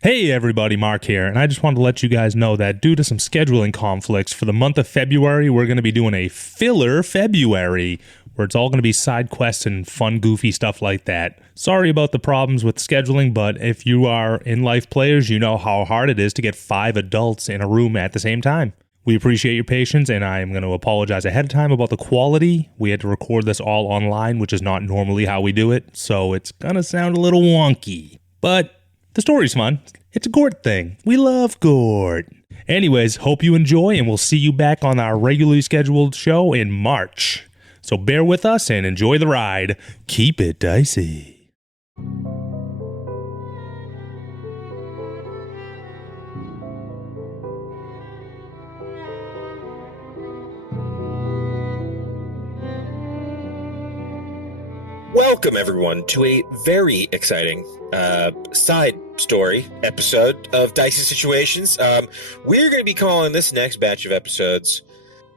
Hey everybody, Mark here, and I just wanted to let you guys know that due to some scheduling conflicts for the month of February, we're going to be doing a filler February, where it's all going to be side quests and fun, goofy stuff like that. Sorry about the problems with scheduling, but if you are in-life players, you know how hard it is to get 5 adults in a room at the same time. We appreciate your patience, and I am going to apologize ahead of time about the quality. We had to record this all online, which is not normally how we do it, so it's going to sound a little wonky. But the story's fun. It's a Gort thing. We love Gort. Anyways, hope you enjoy, and we'll see you back on our regularly scheduled show in March. So bear with us and enjoy the ride. Keep it dicey. Welcome, everyone, to a very exciting side story episode of Dicey Situations. We're going to be calling this next batch of episodes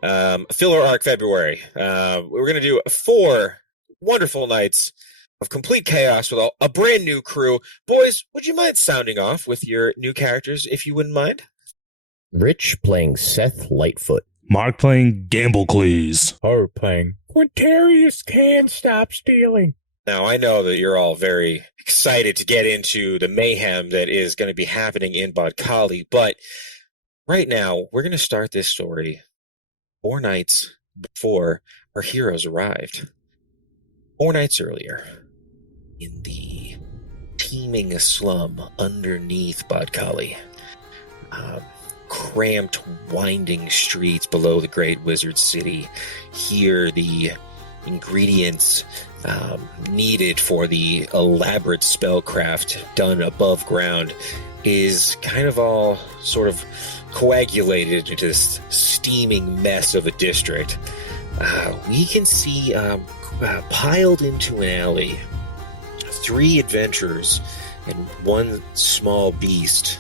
Filler Arc February. We're going to do 4 wonderful nights of complete chaos with a brand new crew. Boys, would you mind sounding off with your new characters, if you wouldn't mind? Rich playing Seth Lightfoot. Mark playing Gamblecles. Harout playing Quintorius Can't Stop Stealing. Now, I know that you're all very excited to get into the mayhem that is going to be happening in Bodkali, but right now, we're going to start this story 4 nights before our heroes arrived. 4 nights earlier, in the teeming slum underneath Bodkali, cramped, winding streets below the Great Wizard City. Here, the ingredients needed for the elaborate spellcraft done above ground is kind of all sort of coagulated into this steaming mess of a district. We can see piled into an alley 3 adventurers and 1 small beast.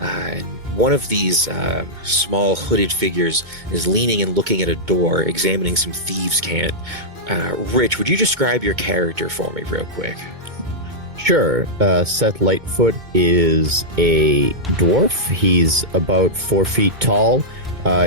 And one of these small hooded figures is leaning and looking at a door, examining some thieves' cant. Rich, would you describe your character for me real quick? Sure. Seth Lightfoot is a dwarf. He's about 4 feet tall.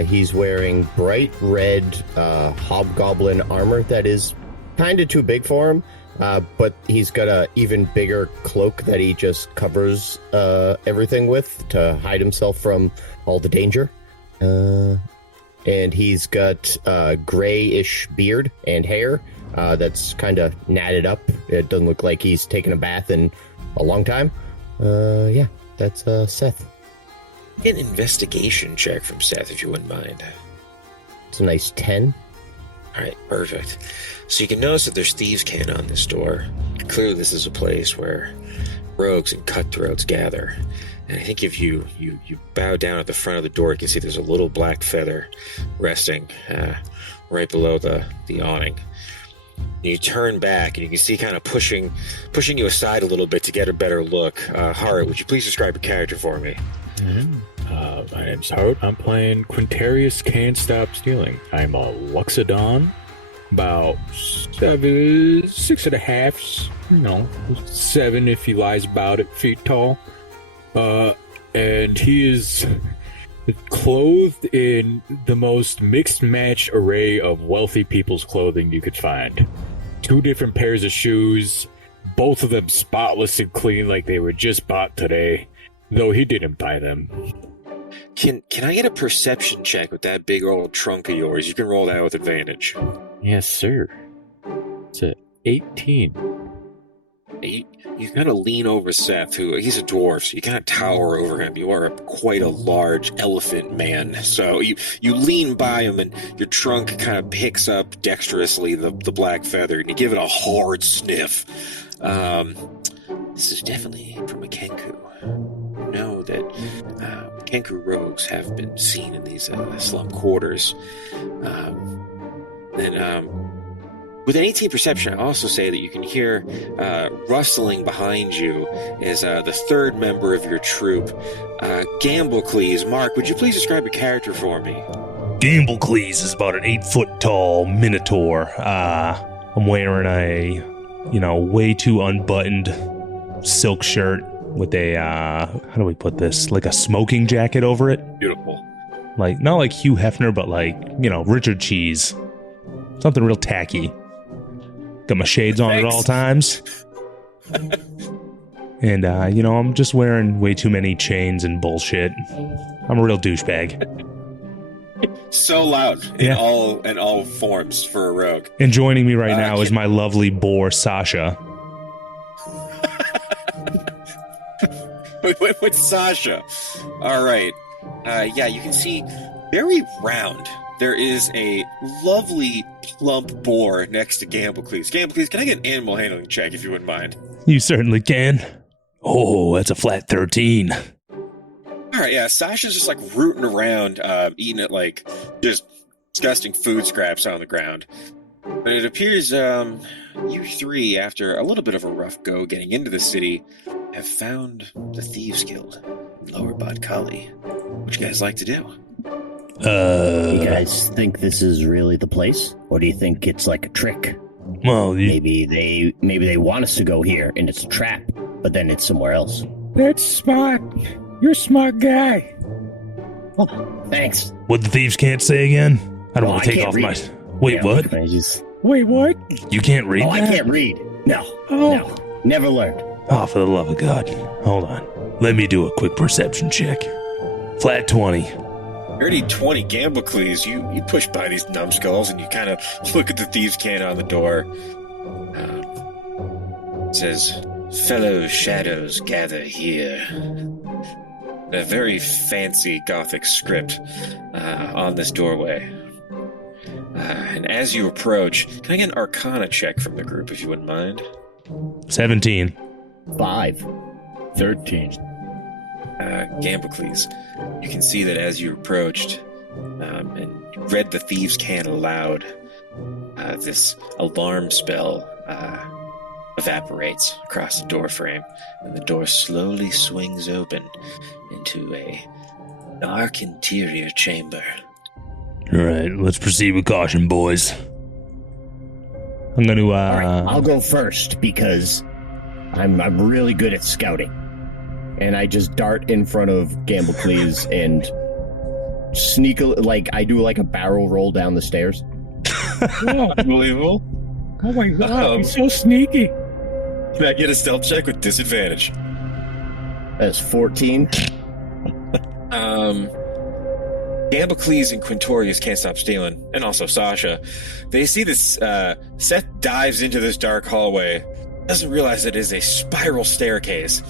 He's wearing bright red hobgoblin armor that is kind of too big for him. But he's got an even bigger cloak that he just covers everything with to hide himself from all the danger. And he's got a grayish beard and hair that's kind of natted up. It doesn't look like he's taken a bath in a long time. Yeah, that's Seth. Get an investigation check from Seth, if you wouldn't mind. It's a nice 10. All right, perfect. So you can notice that there's thieves' cant on this door. Clearly, this is a place where rogues and cutthroats gather. And I think if you bow down at the front of the door, you can see there's a little black feather resting right below the awning. And you turn back, and you can see kind of pushing you aside a little bit to get a better look. Harout, would you please describe your character for me? My name's Harout. I'm playing Quintorius Can't Stop Stealing. I'm a Luxodon, about 6.5, 7 if he lies about it, feet tall. And he is clothed in the most mixed match array of wealthy people's clothing you could find. 2 different pairs of shoes, both of them spotless and clean like they were just bought today, though he didn't buy them. Can I get a perception check with that big old trunk of yours? You can roll that with advantage. Yes, sir. It's a 18. You kind of lean over Seth, he's a dwarf, so you kind of tower over him. You are quite a large elephant man. So you lean by him, and your trunk kind of picks up dexterously the black feather, and you give it a hard sniff. This is definitely from a Kenku. You know that Kenku rogues have been seen in these slum quarters. With an 18 perception, I also say that you can hear rustling behind you is the 3rd member of your troop, Gamblecles. Mark, would you please describe your character for me? Gamblecles is about an 8-foot tall minotaur. I'm wearing a, way too unbuttoned silk shirt with a, how do we put this? Like a smoking jacket over it. Beautiful. Like, not like Hugh Hefner, but like, Richard Cheese. Something real tacky. Got my shades on at all times. And, I'm just wearing way too many chains and bullshit. I'm a real douchebag. So loud in all forms for a rogue. And joining me right now is my lovely boar, Sasha. with Sasha. All right. You can see very round. There is a lovely plump boar next to Gamblecles. Gamblecles, can I get an animal handling check if you wouldn't mind? You certainly can. Oh, that's a flat 13. All right, yeah. Sasha's just like rooting around, eating at like just disgusting food scraps on the ground. But it appears you three, after a little bit of a rough go getting into the city, have found the Thieves Guild in Lower Bodkali. What you guys like to do? You guys think this is really the place, or do you think it's like a trick? Well, maybe they want us to go here and it's a trap, but then it's somewhere else. That's smart. You're a smart guy. Oh, thanks. What the thieves can't say again? I don't want to take off my... Wait, what? Wait, what? You can't read that? I can't read. No. Never learned. Oh, for the love of God. Hold on. Let me do a quick perception check. Flat 20. Dirty 20, Gamblecles. You push by these numbskulls and you kind of look at the thieves' can on the door. It says, "Fellow shadows gather here." A very fancy Gothic script on this doorway. And as you approach, can I get an Arcana check from the group, if you wouldn't mind? 17. 5. 13. Gamblecles, you can see that as you approached and read the thieves' can aloud, this alarm spell evaporates across the doorframe, and the door slowly swings open into a dark interior chamber. All right, let's proceed with caution, boys. I'm going to... All right, I'll go first because I'm really good at scouting. And I just dart in front of Gamblecles and sneak, I do like a barrel roll down the stairs. Oh, unbelievable. Oh my God, he's so sneaky. Can I get a stealth check with disadvantage? That's 14. Gamblecles and Quintorius can't stop stealing, and also Sasha. They see this, Seth dives into this dark hallway, doesn't realize it is a spiral staircase,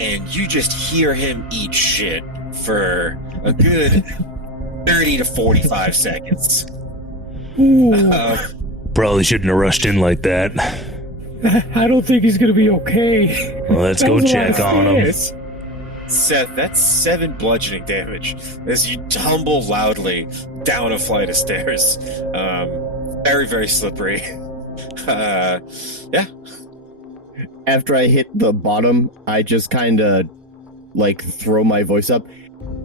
and you just hear him eat shit for a good 30 to 45 seconds. Probably shouldn't have rushed in like that. I don't think he's going to be okay. Well, let's go check on him. Seth, that's 7 bludgeoning damage as you tumble loudly down a flight of stairs. Very, very slippery. Yeah. After I hit the bottom, I just kind of, throw my voice up.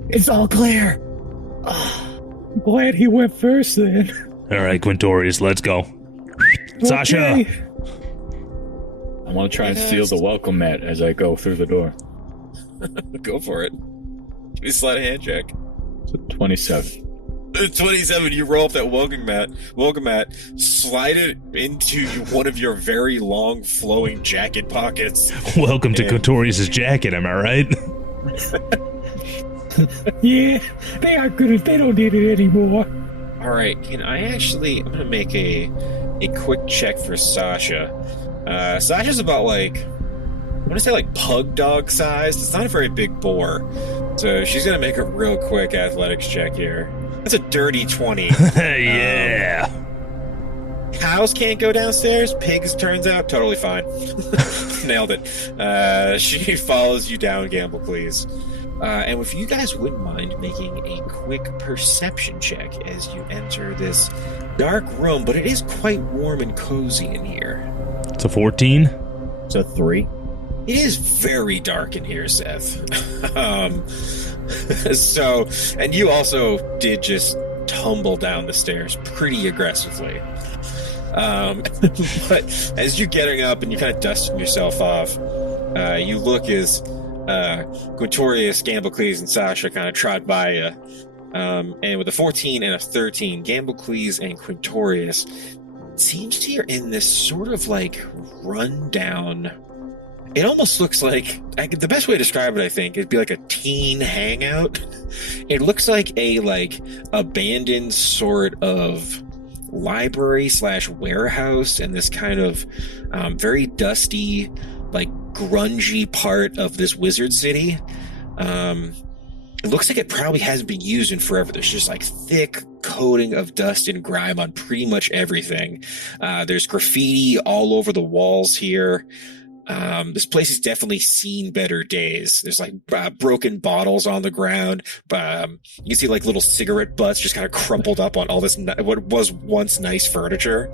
It's all clear. I'm glad he went first then. All right, Quintorius, let's go. Okay. Sasha! I want to try and steal the welcome mat as I go through the door. Go for it. Give me a sleight of hand check. It's a 27. 27, you roll up that welcome mat, slide it into one of your very long flowing jacket pockets. Welcome to Quintorius' jacket, am I right? Yeah, they are good. They don't need it anymore. All right, I'm going to make a quick check for Sasha. Sasha's about I want to say pug dog sized. It's not a very big boar. So she's going to make a real quick athletics check here. That's a dirty 20. Yeah. Cows can't go downstairs. Pigs, turns out, totally fine. Nailed it. She follows you down, Gamblecles. And if you guys wouldn't mind making a quick perception check as you enter this dark room, but it is quite warm and cozy in here. It's a 14. It's a 3. It is very dark in here, Seth. And you also did just tumble down the stairs pretty aggressively. But as you're getting up and you're kind of dusting yourself off, you look as Quintorius, Gamblecles, and Sasha kind of trot by you. And with a 14 and a 13, Gamblecles and Quintorius, it seems you're in this sort of like rundown. It almost looks like, the best way to describe it, I think, it'd be like a teen hangout. It looks like a like abandoned sort of library / warehouse in this kind of very dusty, like grungy part of this wizard city. It looks like it probably hasn't been used in forever. There's just like thick coating of dust and grime on pretty much everything. There's graffiti all over the walls here. This place has definitely seen better days. There's like broken bottles on the ground. You can see like little cigarette butts just kind of crumpled up on all this, what was once nice furniture.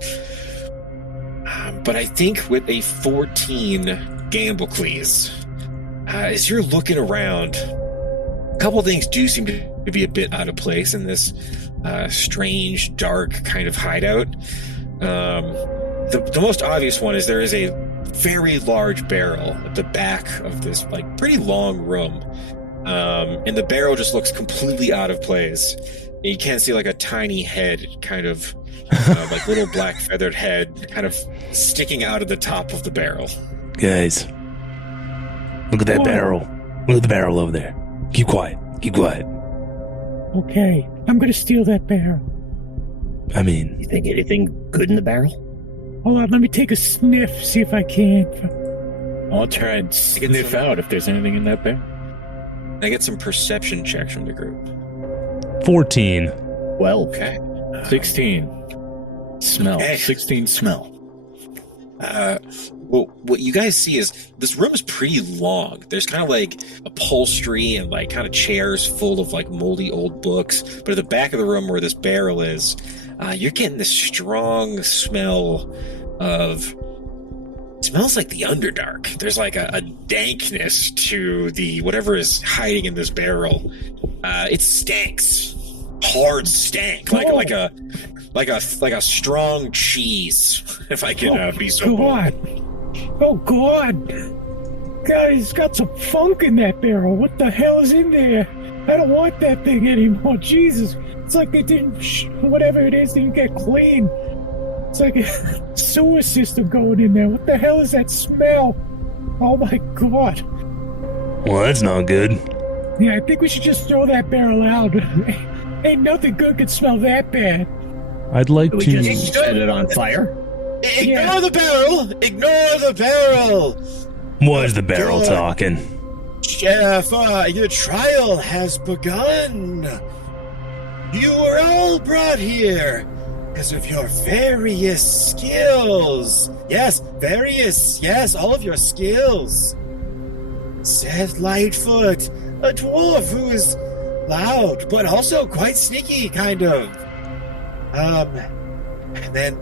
But I think with a 14 Gamblecles, as you're looking around, a couple of things do seem to be a bit out of place in this strange, dark kind of hideout. The most obvious one is there is a very large barrel at the back of this like pretty long room, and the barrel just looks completely out of place. And you can't see like a tiny head, kind of like little black feathered head, kind of sticking out of the top of the barrel. Guys, look at that barrel. Look at the barrel over there. Keep quiet. Keep quiet. Okay, I'm gonna steal that barrel. I mean, You think anything good in the barrel? Hold on, let me take a sniff, see if I can. I'll try and sniff out if there's anything in that bear. I get some perception checks from the group. 14. 12. Okay. 16. Smell. Okay. 16 smell. Well, what you guys see is this room is pretty long. There's kind of like upholstery and like kind of chairs full of like moldy old books. But at the back of the room where this barrel is, you're getting this strong smell of, smells like the Underdark. There's like a dankness to the whatever is hiding in this barrel. It stinks, hard stank, like a strong cheese. If I can be so bold. Oh God! Guys, got some funk in that barrel. What the hell is in there? I don't want that thing anymore. Jesus, it's like they didn't, whatever it is, didn't get clean. It's like a sewer system going in there. What the hell is that smell? Oh my God! well, that's not good. Yeah, I think we should just throw that barrel out. Ain't nothing good could smell that bad. I'd like We to. just set it on fire. Ignore the barrel! Ignore the barrel! Was the barrel talking? Sheriff, your trial has begun. You were all brought here because of your various skills. Yes, various. Yes, all of your skills. Seth Lightfoot, a dwarf who is loud, but also quite sneaky, kind of. And then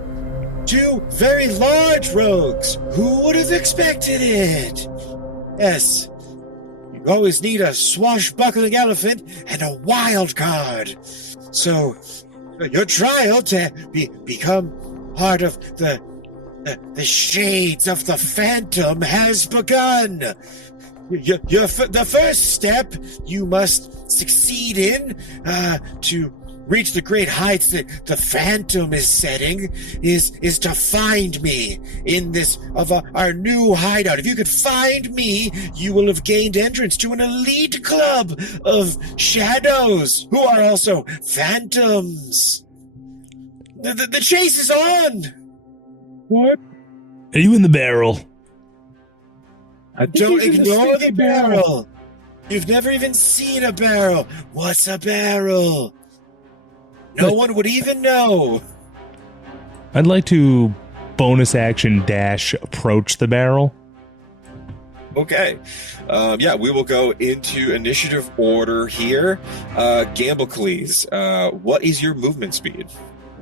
2 very large rogues. Who would have expected it? Yes. You always need a swashbuckling elephant and a wild card. So, your trial to become part of the shades of the Phantom has begun. The first step you must succeed in to reach the great heights that the Phantom is setting is to find me in this of our new hideout. If you could find me, you will have gained entrance to an elite club of shadows who are also phantoms. The chase is on. What? Are you in the barrel? Don't he's in ignore stinky the barrel. You've never even seen a barrel. What's a barrel? No one would even know. I'd like to bonus action dash approach the barrel. Okay. Yeah, we will go into initiative order here. Gamblecles, what is your movement speed?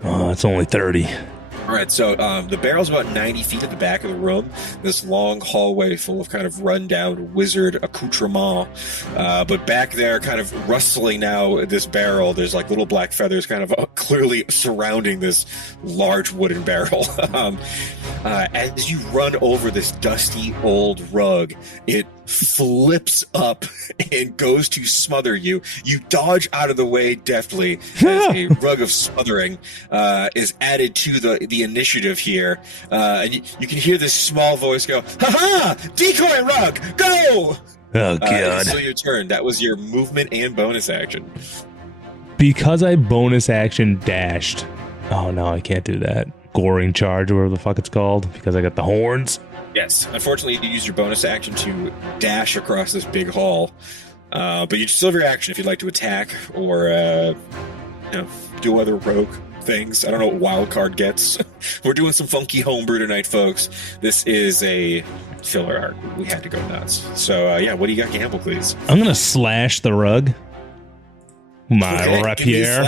Oh, it's only 30. All right, so the barrel's about 90 feet at the back of the room. This long hallway full of kind of rundown wizard accoutrement. But back there, kind of rustling now, this barrel, there's like little black feathers kind of clearly surrounding this large wooden barrel. As you run over this dusty old rug, it flips up and goes to smother you. You dodge out of the way deftly as a rug of smothering is added to the initiative here. And you can hear this small voice go, "Ha-ha! Decoy rug, go!" Oh, God. So your turn. That was your movement and bonus action. Because I bonus action dashed. Oh, no, I can't do that. Goring charge, or whatever the fuck it's called, because I got the horns. Yes. Unfortunately, you use your bonus action to dash across this big hall. But you still have your action if you'd like to attack or do other rogue things. I don't know what wild card gets. We're doing some funky homebrew tonight, folks. This is a filler arc. We had to go nuts. So, what do you got, Gamblecles? I'm going to slash the rug. My rapier.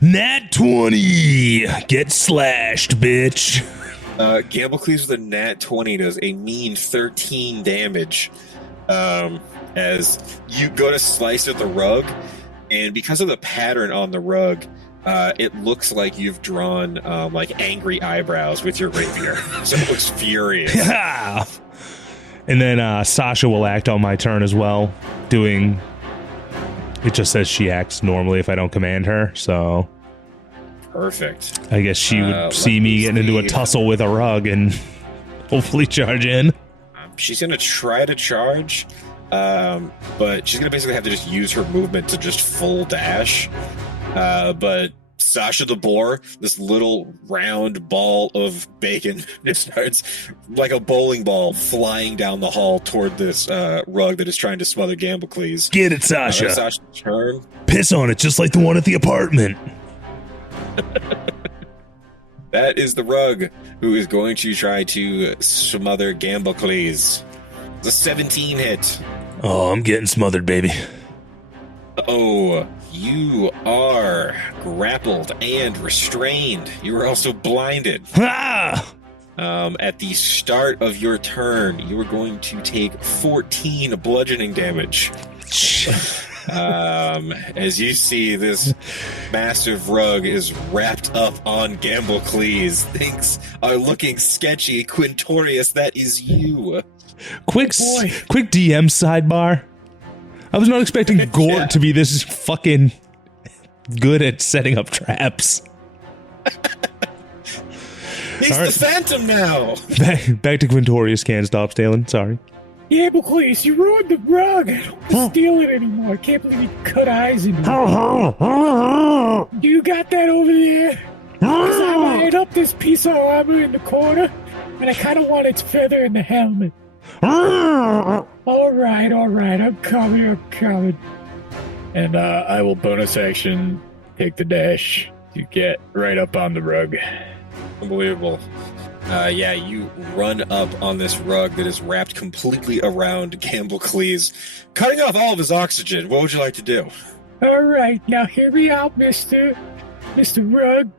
Nat 20! Get slashed, bitch. Gamblecles with a nat 20 does a mean 13 damage as you go to slice at the rug, and because of the pattern on the rug, it looks like you've drawn like angry eyebrows with your rapier. So it looks furious. And then Sasha will act on my turn as well, doing... It just says she acts normally if I don't command her, so... Perfect. I guess she would see me getting into a tussle with a rug and hopefully charge in. She's going to try to charge, but she's going to basically have to just use her movement to just full dash. But Sasha the Boar, this little round ball of bacon, just starts like a bowling ball flying down the hall toward this rug that is trying to smother Gamblecles. Get it, Sasha. Sasha's turn. Piss on it, just like the one at the apartment. That is the rug who is going to try to smother Gamblecles. It's a 17 hit. Oh, I'm getting smothered, baby. Oh, you are grappled and restrained. You are also blinded. Ah! At the start of your turn, you are going to take 14 bludgeoning damage. As you see, this massive rug is wrapped up on Gamblecles. Things are looking sketchy. Quintorius, that is you. Quick DM sidebar. I was not expecting Gort to be this fucking good at setting up traps. He's the Phantom now. Back to Quintorius. Can't stop stealing. Sorry. Yeah, but please, you ruined the rug. I don't want to steal it anymore. I can't believe you cut eyes in it. You got that over there? 'Cause I wired up this piece of armor in the corner, and I kind of want its feather in the helmet. All right, I'm coming. And I will bonus action take the dash to get right up on the rug. Unbelievable. You run up on this rug that is wrapped completely around Gamblecles, cutting off all of his oxygen. What would you like to do? All right, now hear me out, Mr. Rug.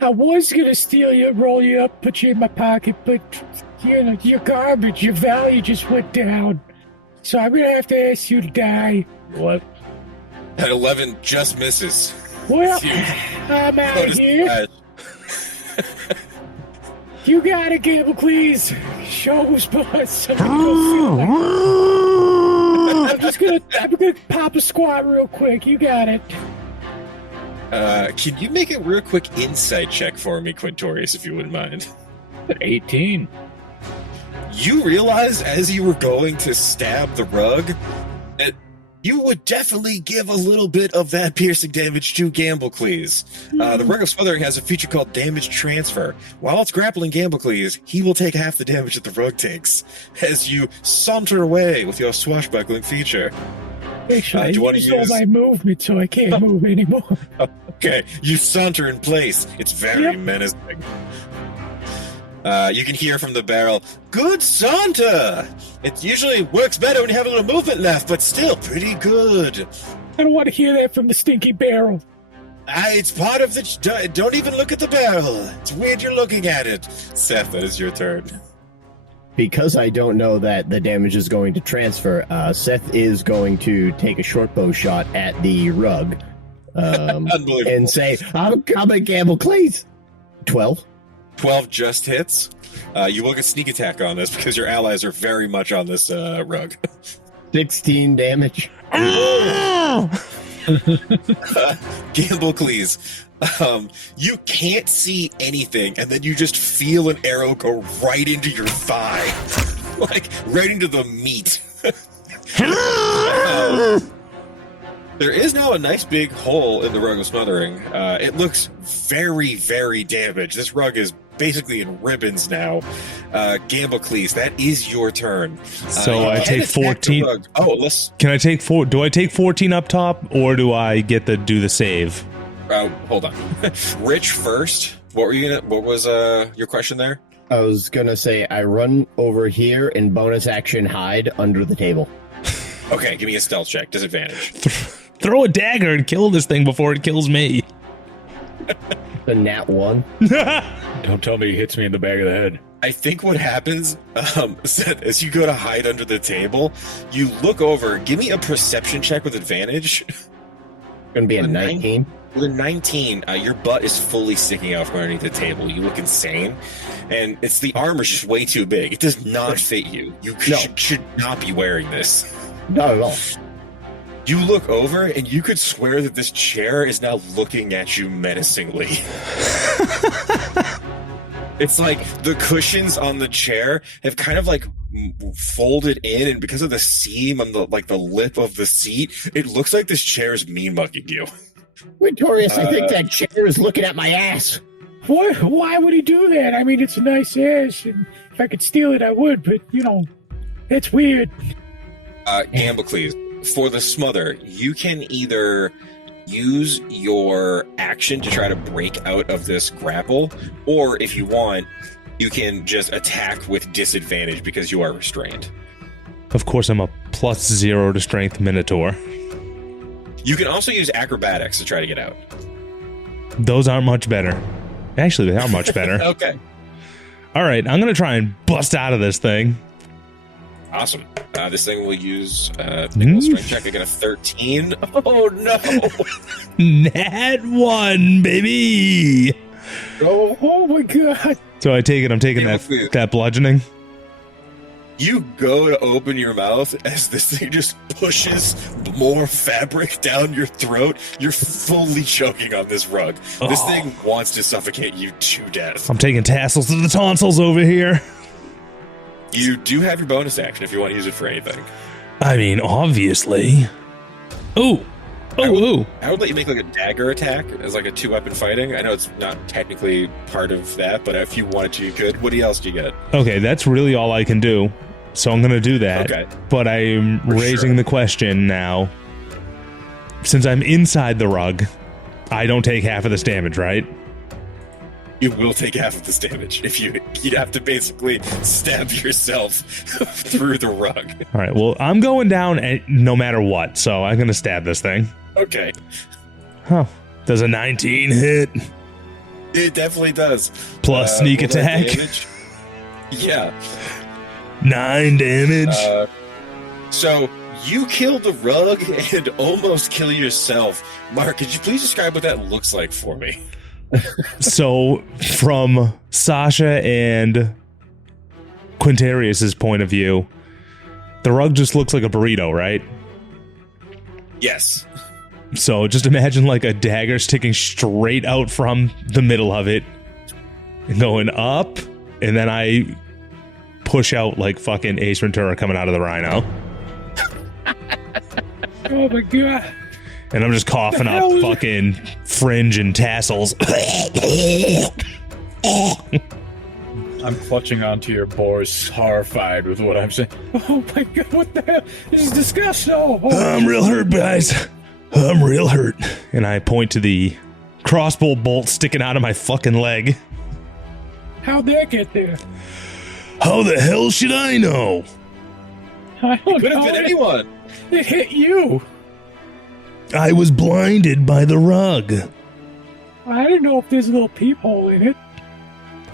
I was gonna steal you, roll you up, put you in my pocket, but you're garbage. Your value just went down. So I'm gonna have to ask you to die. What? That 11 just misses. Well, I'm out of here. You got it, Gamblecles. Show's boss. I'm gonna pop a squat real quick. You got it. Can you make a real quick insight check for me, Quintorius, if you wouldn't mind? 18. You realize as you were going to stab the rug that you would definitely give a little bit of that piercing damage to Gamblecles. The Rug of Smothering has a feature called Damage Transfer. While it's grappling Gamblecles, he will take half the damage that the rug takes as you saunter away with your swashbuckling feature. Actually, I used all my movement, so I can't move anymore. Okay, you saunter in place. It's very menacing. You can hear from the barrel, "Good saunter! It usually works better when you have a little movement left, but still pretty good." I don't want to hear that from the stinky barrel. It's part of the... Don't even look at the barrel. It's weird you're looking at it. Seth, that is your turn. Because I don't know that the damage is going to transfer, Seth is going to take a short bow shot at the rug Unbelievable. and say, "I'm coming, Gamblecles." 12. 12 just hits. You will get sneak attack on this because your allies are very much on this rug. 16 damage. Gamblecles, you can't see anything, and then you just feel an arrow go right into your thigh, like right into the meat. There is now a nice big hole in the rug of smothering. It looks very, very damaged. This rug is basically in ribbons now. Gamblecles, that is your turn. So I take 14. Oh, let's. Can I take 4? Do I take 14 up top, or do I get to do the save? Hold on. Rich first. What was your question there? I was gonna say I run over here and bonus action hide under the table. Okay, give me a stealth check. Disadvantage. Throw a dagger and kill this thing before it kills me. The nat 1. Don't tell me he hits me in the back of the head. I think what happens, Seth, as you go to hide under the table, you look over. Give me a perception check with advantage. Gonna be a 19. With a 19, your butt is fully sticking out from underneath the table. You look insane. And it's the armor's just way too big. It does not fit you. You should not be wearing this. Not at all. You look over, and you could swear that this chair is now looking at you menacingly. It's like the cushions on the chair have kind of like folded in, and because of the seam on the lip of the seat, it looks like this chair is mean mugging you. Quintorius, I think that chair is looking at my ass. Why would he do that? I mean, it's a nice ass, and if I could steal it, I would, but, that's weird. Gamblecles, for the smother, you can either use your action to try to break out of this grapple, or if you want, you can just attack with disadvantage because you are restrained. Of course, I'm a +0 to strength minotaur. You can also use acrobatics to try to get out. Those aren't much better. Actually, they are much better. Okay. All right, I'm going to try and bust out of this thing. Awesome. This thing will use strength check. I get a 13. Oh, no. Nat 1, baby. Oh my God. So I'm taking that bludgeoning. You go to open your mouth as this thing just pushes more fabric down your throat. You're fully choking on this rug. This thing wants to suffocate you to death. I'm taking tassels to the tonsils over here. You do have your bonus action if you want to use it for anything. I mean, obviously. I would let you make like a dagger attack as like a 2-weapon fighting. I know it's not technically part of that, but if you wanted to, you could. What else do you get? Okay, that's really all I can do. So I'm going to do that. Okay. But I'm raising the question now. Since I'm inside the rug, I don't take half of this damage, right? You will take half of this damage if you'd have to basically stab yourself through the rug. All right, well, I'm going down no matter what, so I'm going to stab this thing. Okay. Huh. Does a 19 hit? It definitely does. Plus sneak attack? Yeah. 9 damage. So you kill the rug and almost kill yourself. Mark, could you please describe what that looks like for me? So, from Sasha and Quintorius's point of view, the rug just looks like a burrito, right? Yes. So, just imagine like a dagger sticking straight out from the middle of it, and going up, and then I push out like fucking Ace Ventura coming out of the rhino. Oh my God. And I'm just coughing up fucking fringe and tassels. I'm clutching onto your boars, horrified with what I'm saying. Oh my God, what the hell? This is disgusting. Oh. I'm real hurt, guys. I'm real hurt. And I point to the crossbow bolt sticking out of my fucking leg. How'd that get there? How the hell should I know? I don't Could have know. been anyone. It hit you. I was blinded by the rug. I don't know if there's a little peephole in it.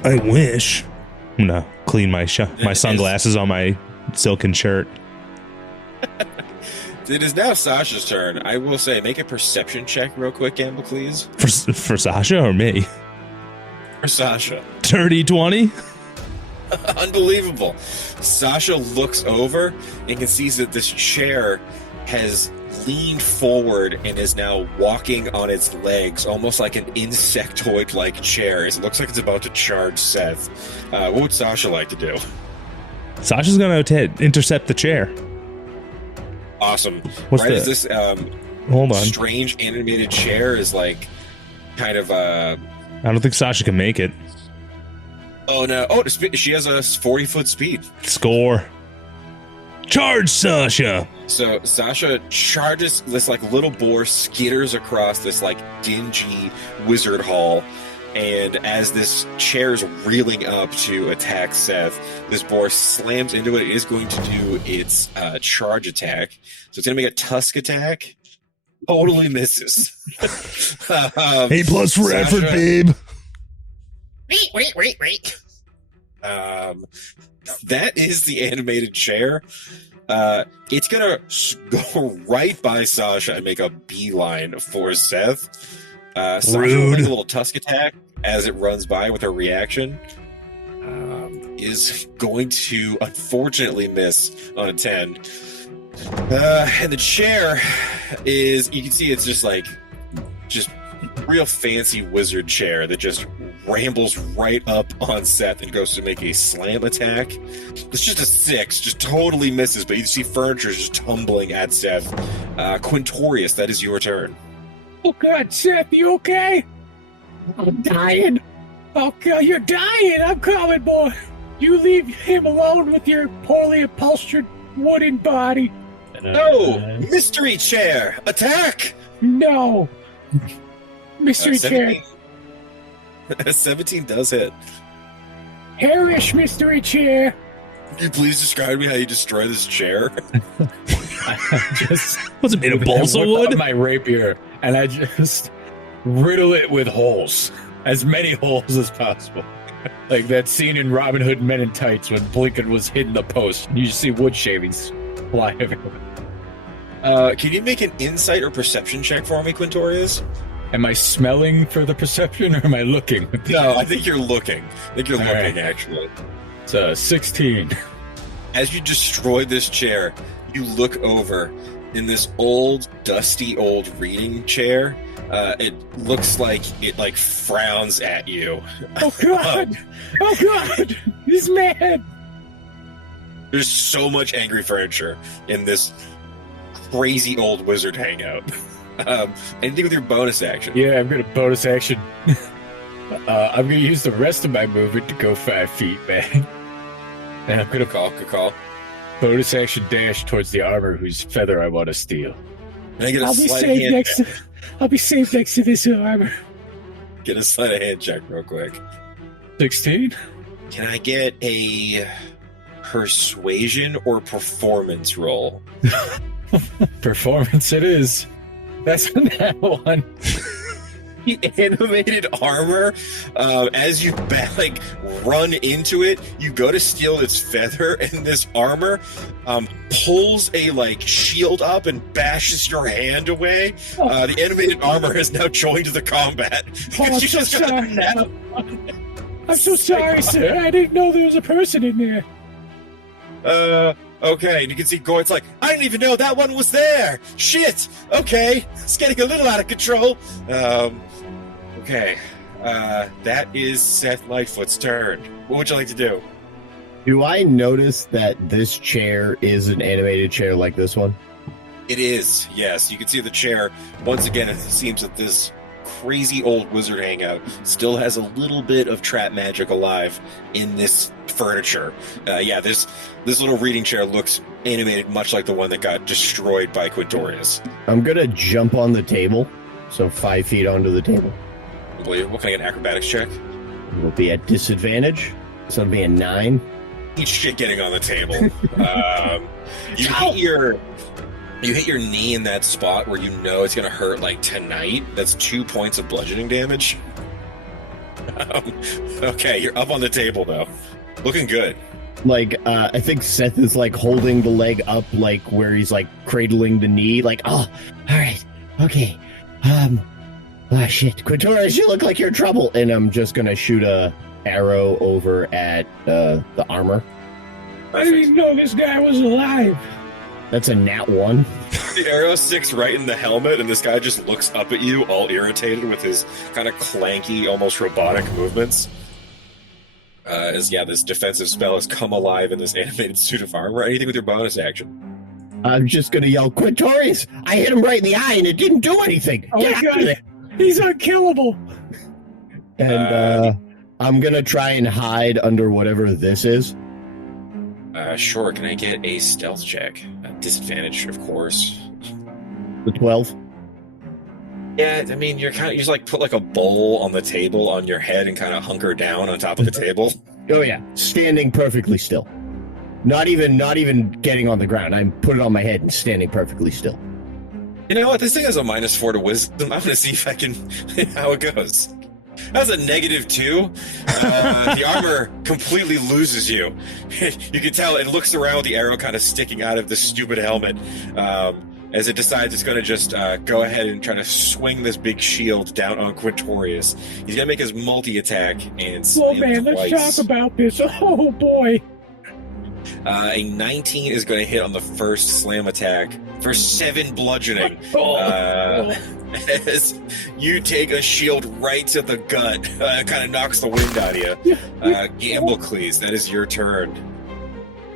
I wish. I'm gonna clean my sunglasses on my silken shirt. It is now Sasha's turn. I will say, make a perception check real quick, Gamblecles. For Sasha or me? for Sasha. Dirty 20. Unbelievable. Sasha looks over and can see that this chair has leaned forward and is now walking on its legs, almost like an insectoid-like chair. It looks like it's about to charge Seth. What would Sasha like to do? Sasha's going to intercept the chair. Awesome. What's right the- as this Hold on. strange animated chair is like kind of I don't think Sasha can make it. oh no, she has a 40-foot speed. Score. Charge, Sasha. So Sasha charges this like little boar, skitters across this like dingy wizard hall, and as this chair is reeling up to attack Seth, this boar slams into it. It is going to do its charge attack, so it's going to make a tusk attack. Totally misses. 8+ for Sasha- effort, babe. Wait. That is the animated chair. It's gonna go right by Sasha and make a beeline for Seth. Sasha will Rude. make a little tusk attack as it runs by with her reaction. Is going to unfortunately miss on a 10. And the chair is, you can see it's just real fancy wizard chair that just rambles right up on Seth and goes to make a slam attack. It's just a 6, just totally misses, but you see furniture just tumbling at Seth. Quintorius, that is your turn. Oh God, Seth, you okay? I'm dying. Okay, you're dying. I'm coming, boy. You leave him alone with your poorly upholstered wooden body. No! Mystery chair! Attack! No. Mystery chair. 17 does hit. Harish mystery chair. Can you please describe me how you destroy this chair? I just Was it made of balsa whip wood? out my rapier, and I just riddle it with holes, as many holes as possible. Like that scene in Robin Hood Men in Tights when Blinken was hitting the post. You just see wood shavings fly everywhere. Can you make an insight or perception check for me, Quintorius? Am I smelling for the perception, or am I looking? No, I think you're looking. All right. Actually. It's a 16. As you destroy this chair, you look over in this old, dusty, old reading chair. It looks like it frowns at you. Oh God. Oh God. He's mad. There's so much angry furniture in this crazy old wizard hangout. Anything with your bonus action? Yeah, I'm gonna bonus action. I'm gonna use the rest of my movement to go 5 feet, man. And I'm gonna Good call. bonus action dash towards the armor whose feather I want to steal. Can I get a I'll be sleight of safe hand next to. I'll be safe next to this armor. Get a sleight of hand check real quick. 16? Can I get a persuasion or performance roll? Performance it is. That's that one. The animated armor, as you run into it, you go to steal its feather, and this armor pulls a shield up and bashes your hand away. The animated armor has now joined the combat. Oh, I'm You so just got sorry. nabbed. I'm so sorry, sir. I didn't know there was a person in there. Okay, and you can see Gort's like, I didn't even know that one was there. Shit. Okay, it's getting a little out of control. Okay, that is Seth Lightfoot's turn. What would you like to do? Do I notice that this chair is an animated chair like this one? It is, yes. You can see the chair. Once again, it seems that this crazy old wizard hangout still has a little bit of trap magic alive in this furniture. This little reading chair looks animated much like the one that got destroyed by Quintorius. I'm gonna jump on the table, so 5 feet onto the table. What can I get an acrobatics check? It'll be at disadvantage, so it'll be a 9. Eat shit getting on the table. You hit your knee in that spot where you know it's gonna hurt tonight. That's 2 points of bludgeoning damage. Okay, you're up on the table though. Looking good. I think Seth is holding the leg up, where he's cradling the knee, oh, all right, okay. Ah, shit. Quintorius, you look like you're in trouble. And I'm just going to shoot a arrow over at the armor. I didn't even know this guy was alive. That's a nat 1. The arrow sticks right in the helmet, and this guy just looks up at you, all irritated with his kind of clanky, almost robotic movements. This defensive spell has come alive in this animated suit of armor. Anything with your bonus action? I'm just going to yell, Quintorius, I hit him right in the eye, and it didn't do anything. Oh Get my out of god, there. he's unkillable. And I'm going to try and hide under whatever this is. Sure. Can I get a stealth check? Disadvantage, of course. The 12. Yeah, I mean, you just like put like a bowl on the table on your head and kind of hunker down on top of the table. Oh yeah, standing perfectly still. Not even getting on the ground. I put it on my head and standing perfectly still. You know what? This thing has a -4 to wisdom. I'm gonna see if I can how it goes. That's a -2. The armor completely loses you. You can tell it looks around with the arrow kind of sticking out of the stupid helmet. As it decides it's going to just go ahead and try to swing this big shield down on Quintorius. He's going to make his multi-attack and Well, slam man, twice. let's talk about this. Oh, boy. A 19 is going to hit on the first slam attack for 7 bludgeoning. As you take a shield right to the gut, kind of knocks the wind out of you. Gamblecles, that is your turn.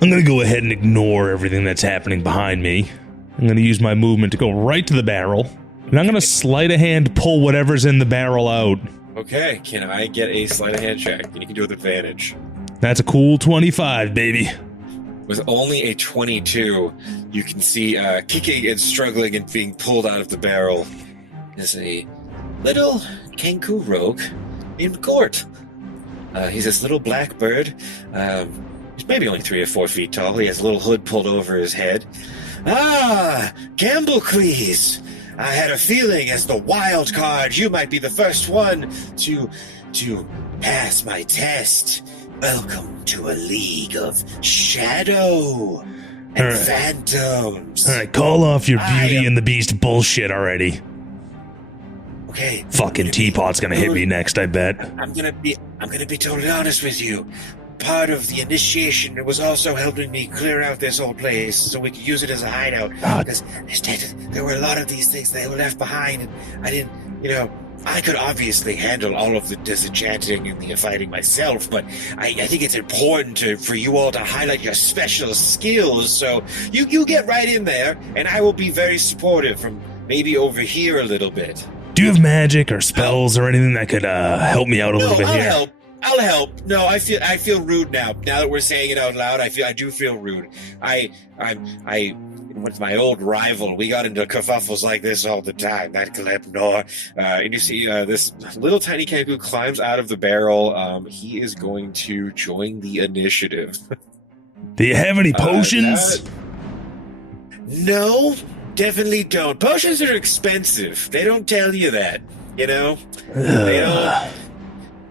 I'm going to go ahead and ignore everything that's happening behind me. I'm going to use my movement to go right to the barrel. And I'm going to sleight of hand pull whatever's in the barrel out. Okay, can I get a sleight of hand check? And you can do it with advantage. That's a cool 25, baby. With only a 22, you can see kicking and struggling and being pulled out of the barrel is a little Kenku rogue named Gort. He's this little black bird. He's maybe only 3 or 4 feet tall. He has a little hood pulled over his head. Ah, Gamblecles! I had a feeling as the wild card you might be the first one to pass my test. Welcome to a league of shadow and phantoms. All right, call off your Beauty and the Beast bullshit already. Okay. Fucking Teapot's gonna hit me next, I bet. I'm gonna be totally honest with you. Part of the initiation was also helping me clear out this old place so we could use it as a hideout. Because there were a lot of these things they were left behind, and I didn't, I could obviously handle all of the disenchanting and the fighting myself, but I think it's important for you all to highlight your special skills. So you get right in there, and I will be very supportive from maybe over here a little bit. Do you have magic or spells or anything that could help me out a little bit here? I'll help. No, I feel rude now. Now that we're saying it out loud, I do feel rude. With my old rival, we got into kerfuffles like this all the time. That Glepnor. And you see this little tiny Kenku climbs out of the barrel. He is going to join the initiative. Do you have any potions? No, definitely don't. Potions are expensive. They don't tell you that, They don't.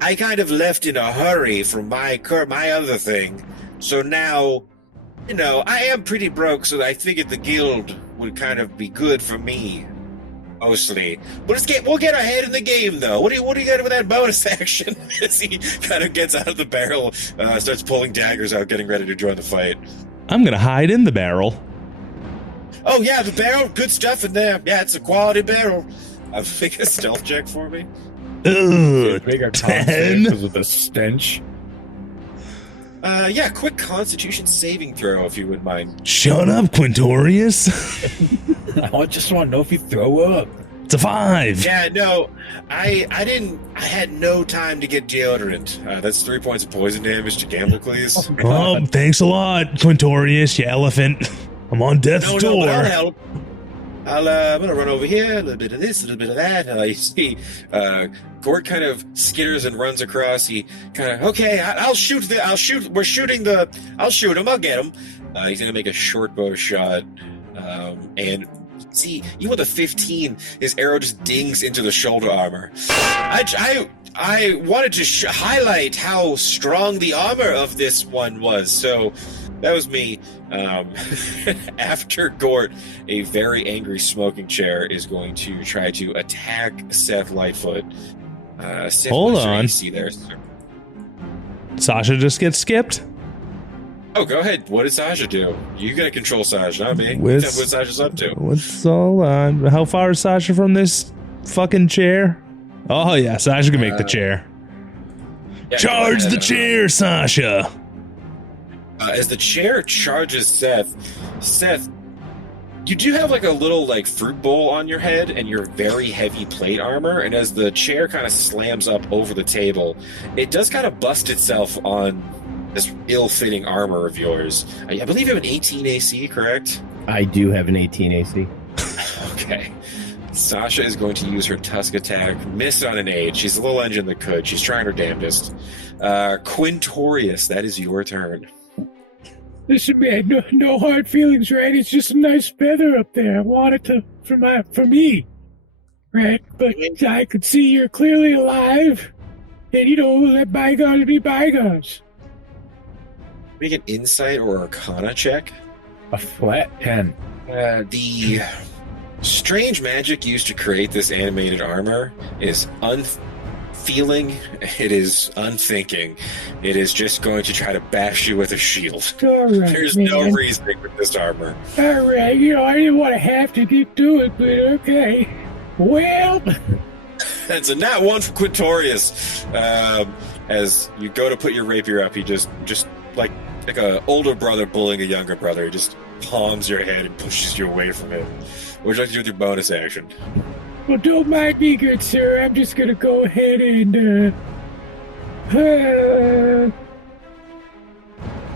I kind of left in a hurry from my other thing, so now, I am pretty broke, so I figured the guild would kind of be good for me, mostly. But we'll get ahead in the game, though. What do you got with that bonus action? As he kind of gets out of the barrel, starts pulling daggers out, getting ready to join the fight. I'm gonna hide in the barrel. Oh yeah, the barrel, good stuff in there. Yeah, it's a quality barrel. Make a stealth check for me. Ugh, Make a 10? because of the stench. Quick Constitution saving throw, if you wouldn't mind. Shut up, Quintorius. I just want to know if you throw up. It's a 5. Yeah, no, I had no time to get deodorant. That's 3 points of poison damage to Gamblecles. Oh, thanks a lot, Quintorius, you elephant. I'm on death's door. But I'll help. I'm gonna run over here, a little bit of this, a little bit of that. You see, Gort kind of skitters and runs across. He kind of, okay, I'll shoot. I'll shoot him. I'll get him. He's gonna make a short bow shot, and see, even with a 15, his arrow just dings into the shoulder armor. I wanted to highlight how strong the armor of this one was, so That was me. After Gort, a very angry smoking chair is going to try to attack Seth Lightfoot. Seth, Hold what's your on. AC there, sir? Sasha just gets skipped? Oh, go ahead. What did Sasha do? You gotta control Sasha, not me. With- That's what Sasha's up to. What's all on? How far is Sasha from this fucking chair? Oh, yeah, Sasha can make the chair. Yeah, Charge go the ahead. chair, Sasha! As the chair charges Seth, you do have like a little like fruit bowl on your head and your very heavy plate armor, and as the chair kind of slams up over the table, it does kind of bust itself on this ill-fitting armor of yours. I believe you have an 18 AC, correct? I do have an 18 AC. Okay. Sasha is going to use her tusk attack. Miss on an 8. She's a little engine that could. She's trying her damnedest. Quintorius, that is your turn. Listen, man, no hard feelings, right? It's just a nice feather up there. I want it to for me, right? But I could see you're clearly alive, and let bygones be bygones. Make an insight or arcana check. A flat 10. The strange magic used to create this animated armor is unfeeling. It is unthinking. It is just going to try to bash you with a shield. All right, There's man. no reasoning with this armor. All right, I didn't want to have to do it, but okay. Well, That's a nat 1 for Quintorius. As you go to put your rapier up, he just like a older brother bullying a younger brother. He just palms your head and pushes you away from him. What would you like to do with your bonus action? well, don't mind me, good sir. I'm just gonna go ahead and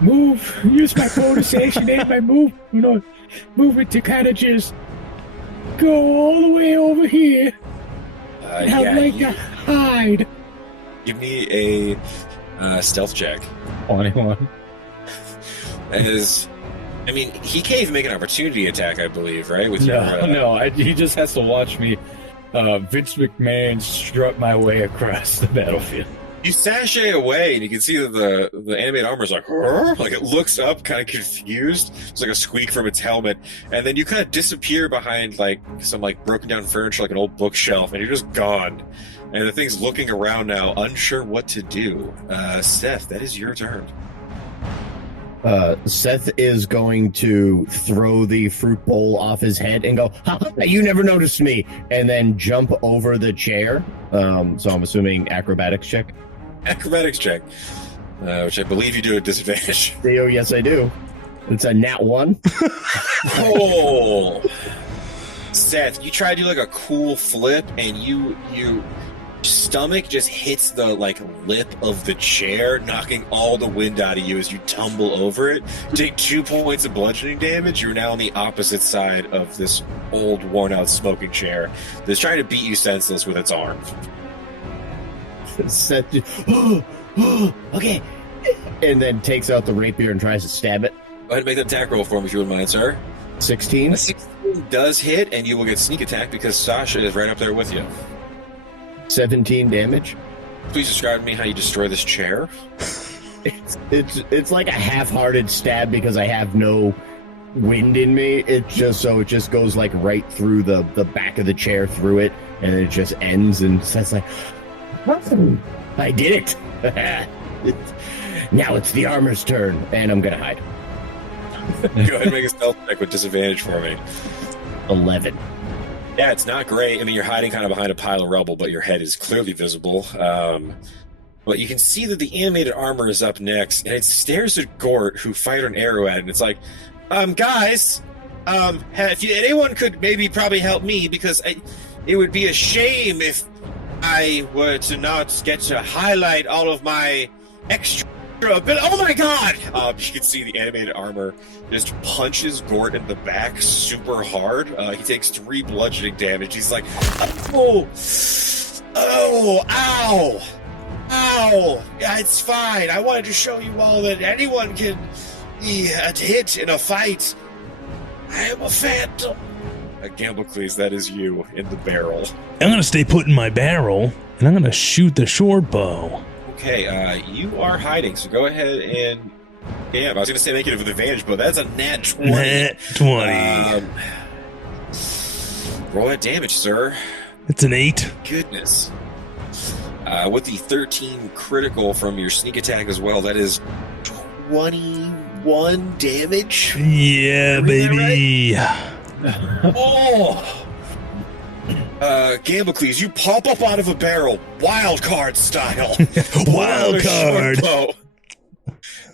move. Use my bonus action and my movement to kind of just go all the way over here. And I'd like to hide. Give me a stealth check. 21. He can't even make an opportunity attack, I believe, right? With your, He just has to watch me Vince McMahon strut my way across the battlefield. you sashay away, and you can see that the animated armor is like, "Rrr?" Like it looks up, kind of confused. It's like a squeak from its helmet, and then you kind of disappear behind like some like broken down furniture, like an old bookshelf, and you're just gone. And the thing's looking around now, unsure what to do. Seth, that is your turn. Seth is going to throw the fruit bowl off his head and go, "Ha, you never noticed me," and then jump over the chair. So I'm assuming acrobatics check. Acrobatics check, which I believe you do at disadvantage. Oh, yes, I do. It's a nat 1. Oh, Seth, you try to do like a cool flip, and you stomach just hits the like lip of the chair, knocking all the wind out of you as you tumble over it. Take 2 points of bludgeoning damage. You're now on the opposite side of this old, worn-out smoking chair that's trying to beat you senseless with its arm. Seth just, okay. And then takes out the rapier and tries to stab it. Go ahead and make that attack roll for me if you wouldn't mind, sir. 16. A 16 does hit, and you will get sneak attack because Sasha is right up there with you. 17 damage. Please describe to me how you destroy this chair. It's like a half-hearted stab because I have no wind in me. It just goes like right through the back of the chair through it, and it just ends. And Seth's like, I did it. Now it's the armor's turn, and I'm gonna hide. Go ahead and make a stealth check with disadvantage for me. 11. Yeah, it's not great. I mean, you're hiding kind of behind a pile of rubble, but your head is clearly visible. But you can see that the animated armor is up next, and it stares at Gort, who fired an arrow at it, and it's like, guys, if anyone could probably help me, because it would be a shame if I were to not get to highlight all of my extra ability. Oh my god! You can see the animated armor just punches Gort in the back super hard. He takes 3 bludgeoning damage. He's like, ow! Yeah, it's fine. I wanted to show you all that anyone can be hit in a fight. I am a phantom. Gamblecles, that is you in the barrel. I'm gonna stay put in my barrel, and I'm gonna shoot the short bow. Okay, you are hiding, so go ahead and Damn, I was going to say make it with advantage, but that's a nat 20. Nat 20. Roll that damage, sir. It's an 8. Goodness. With the 13 critical from your sneak attack as well, that is 21 damage. Yeah, baby. Oh! Gamblecles, you pop up out of a barrel, wild card style. Wild card. Bow,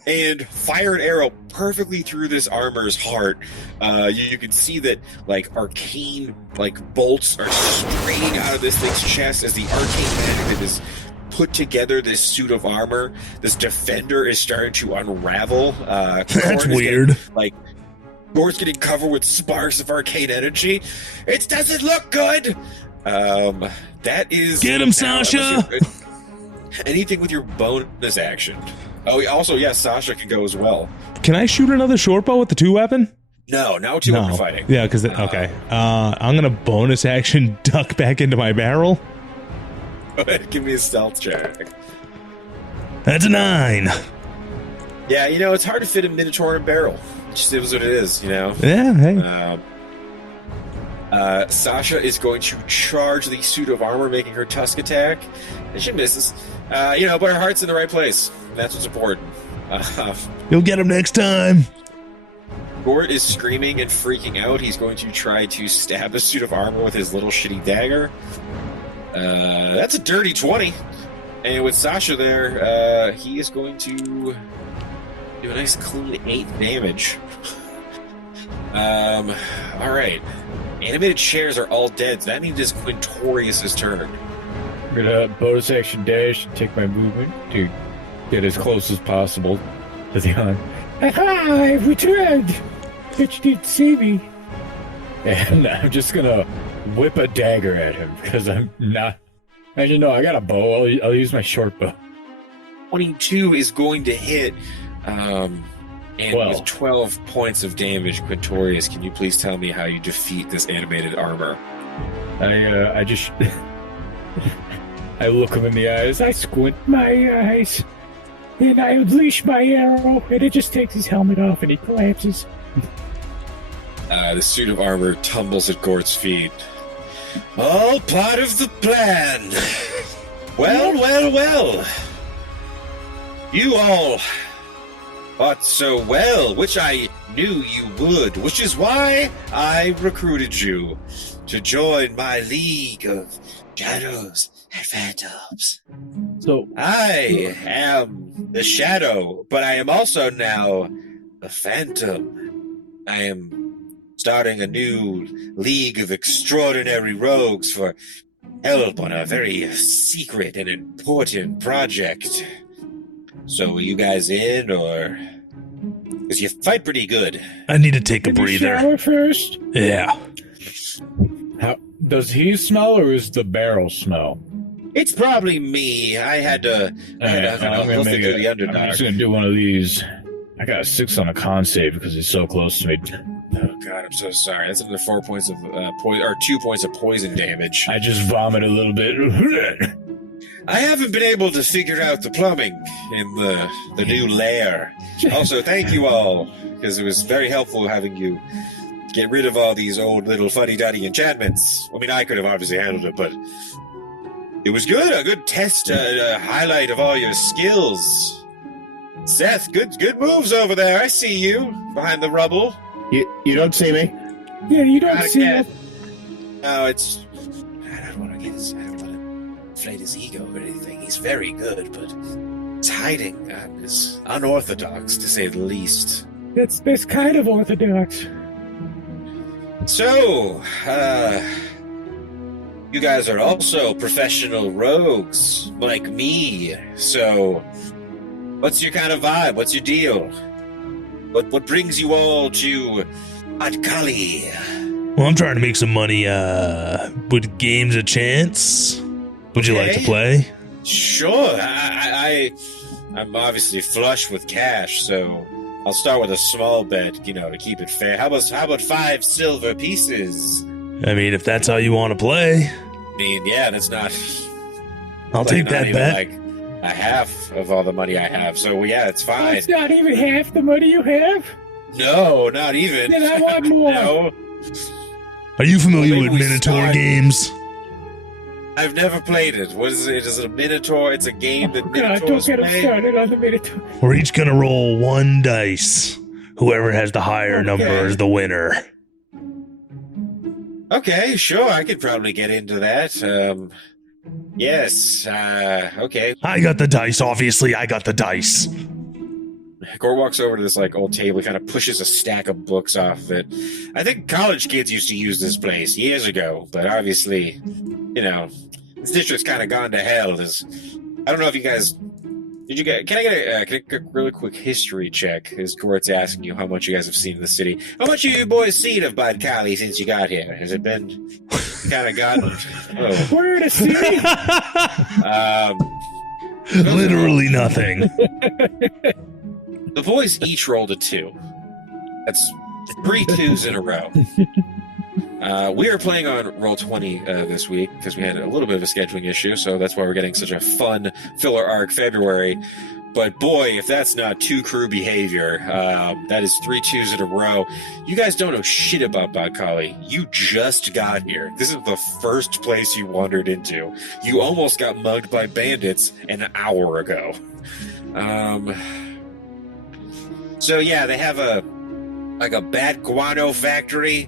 and fire an arrow perfectly through this armor's heart. You can see that, like, arcane, like, bolts are spraying out of this thing's chest as the arcane magic that is put together this suit of armor. This defender is starting to unravel. That's weird. Gort's getting covered with sparks of arcane energy. It doesn't look good. That is. Get him, Sasha. Anything with your bonus action. Oh, also, yes, Sasha can go as well. Can I shoot another short bow with the 2-weapon? No, now two are fighting. Yeah, because okay. I'm gonna bonus action duck back into my barrel. Go ahead, give me a stealth check. That's a 9. Yeah, it's hard to fit a Minotaur in a barrel. It just is what it is, Yeah, hey. Sasha is going to charge the suit of armor, making her tusk attack. And she misses. But her heart's in the right place. That's what's important. You'll get him next time. Gort is screaming and freaking out. He's going to try to stab the suit of armor with his little shitty dagger. That's a dirty 20. And with Sasha there, he is going to do a nice clean 8 damage. Alright. Animated chairs are all dead, so that means it's Quintorius' turn. I'm gonna bonus action dash and take my movement to get as close as possible to the island. Aha! I've returned! Bet you didn't see me. And I'm just gonna whip a dagger at him because I'm not. I got a bow. I'll use my short bow. 22 is going to hit. And 12. with 12 points of damage, Quintorius, can you please tell me how you defeat this animated armor? I just I look him in the eyes. I squint my eyes, and I unleash my arrow, and it just takes his helmet off, and he collapses. The suit of armor tumbles at Gort's feet. All part of the plan. Well. You all fought so well, which I knew you would, which is why I recruited you to join my league of shadows and phantoms. So I am the shadow, but I am also now the phantom. I am starting a new league of extraordinary rogues for help on a very secret and important project. So are you guys in, or... Because you fight pretty good. I need to take a breather. Shower first. Yeah. how does he smell, or is the barrel smell? It's probably me. I had to go through the Underdark. I'm just gonna do one of these. I got a 6 on a con save because he's so close to me. Oh god, I'm so sorry. That's another 4 points of or 2 points of poison damage. I just vomit a little bit. I haven't been able to figure out the plumbing in the new lair. Also, thank you all, because it was very helpful having you get rid of all these old little fuddy-duddy enchantments. I mean, I could have obviously handled it, but it was good. A good test, a highlight of all your skills. Seth, good moves over there. I see you behind the rubble. You don't see me? Yeah, you don't Not see again. it. No, it's... I don't want to inflate his ego or anything. He's very good, but his hiding is unorthodox, to say the least. That's kind of orthodox. So, you guys are also professional rogues, like me. So, what's your kind of vibe? What's your deal? What brings you all to Atkali? Well, I'm trying to make some money. Would games a chance? Would you like to play? Sure. I'm obviously flush with cash, so I'll start with a small bet, to keep it fair. How about 5 silver pieces? I mean, if that's how you want to play. I mean, yeah, that's not... I'll take that bet. half of all the money I have. So yeah, it's fine. That's not even half the money you have. No, not even. Then I want more. No, Are you familiar Maybe with we Minotaur start- games? I've never played it. What is it? Is it a Minotaur? It's a game that God, don't Minotaurs get him play. started on the Minotaur. We're each gonna roll one dice. Whoever has the higher number is the winner. Okay, sure. I could probably get into that. Yes. Okay. I got the dice, obviously. I got the dice. Gort walks over to this like old table. He kind of pushes a stack of books off of it. I think college kids used to use this place years ago, but obviously, you know, this district's kind of gone to hell. I don't know if you guys. Can I get a really quick history check? As Gort's asking you how much you guys have seen in the city. How much have you boys seen of Badkali since you got here? Has it been kind of gotten? Oh. We're in a city. Literally nothing. The boys each rolled a 2. That's 3 2s in a row. We are playing on Roll20 this week because we had a little bit of a scheduling issue, so that's why we're getting such a fun filler arc February. But boy, if that's not 2 crew behavior, that is 3 2s in a row. You guys don't know shit about Badkali. You just got here. This is the first place you wandered into. You almost got mugged by bandits an hour ago. So yeah, they have a bat guano factory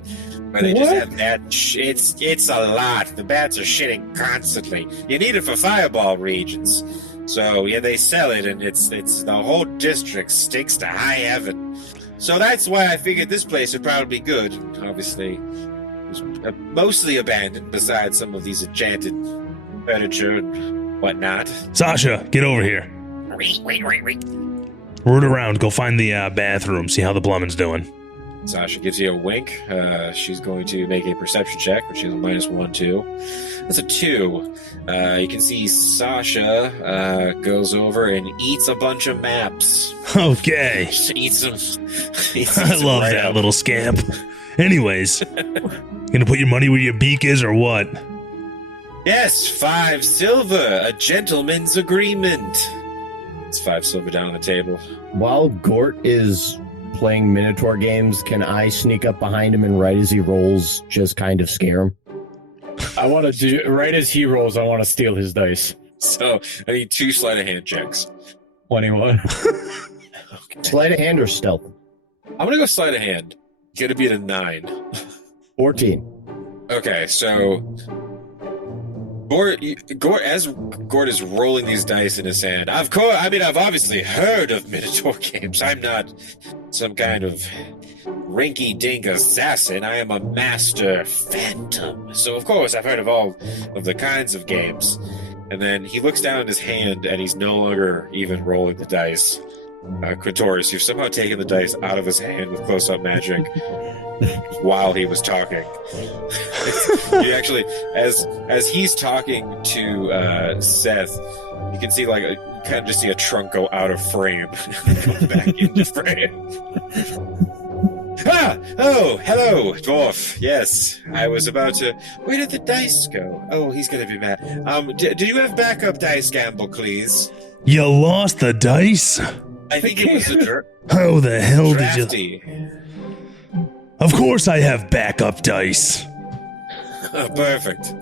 where they just have that. It's a lot. The bats are shitting constantly. You need it for fireball regions. So yeah, they sell it, and it's the whole district stinks to high heaven. So that's why I figured this place would probably be good. Obviously, it was mostly abandoned, besides some of these enchanted furniture and whatnot. Sasha, get over here. Root around. Go find the bathroom. See how the plumbing's doing. Sasha gives you a wink. She's going to make a perception check, which is a -1, 2. That's a 2. You can see Sasha goes over and eats a bunch of maps. Okay. Just eats them. I love that little scamp. Anyways, gonna put your money where your beak is or what? Yes, 5 silver. A gentleman's agreement. It's 5 silver down on the table. While Gort is playing Minotaur games, can I sneak up behind him and right as he rolls, just kind of scare him? I want to do right as he rolls. I want to steal his dice. So I need 2 sleight of hand checks. 21. Sleight of hand or stealth? I'm gonna go sleight of hand. Gonna be at a 9. 14. Okay, so Gort, as Gort is rolling these dice in his hand, I've obviously heard of Minotaur games. I'm not some kind of rinky-dink assassin. I am a master phantom. So, of course, I've heard of all of the kinds of games. And then he looks down at his hand, and he's no longer even rolling the dice. Quintorius, you've somehow taken the dice out of his hand with close-up magic while he was talking. You actually, as he's talking to Seth, you can see you kind of just see a trunk go out of frame, come back into frame. Oh, hello, dwarf. Yes, I was about to. Where did the dice go? Oh, he's gonna be mad. Do you have backup dice, Gamblecles? You lost the dice? I think it was a How the hell drafty. did you? Of course I have backup dice. Oh, perfect.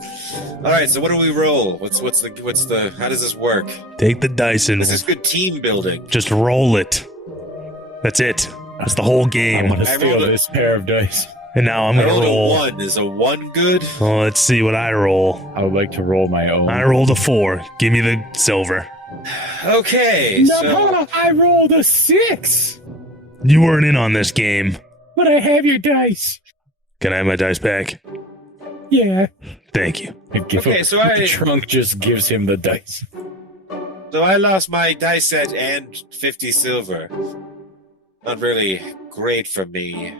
All right, so what do we roll? What's the? How does this work? Take the dice and This is good team building. just roll it. That's it. That's the whole I game. want to I steal rolled a- this pair of dice. And now I'm I gonna rolled roll. a 1. Is a 1 good? Well, let's see what I roll. I would like to roll my own. I rolled a 4. Give me the silver. Okay, so No, I rolled a 6, You weren't in on this game. but I have your dice. Can I have my dice back? Yeah. Thank you. Okay, so the trunk just gives him the dice. I lost my dice set and 50 silver. Not really great for me.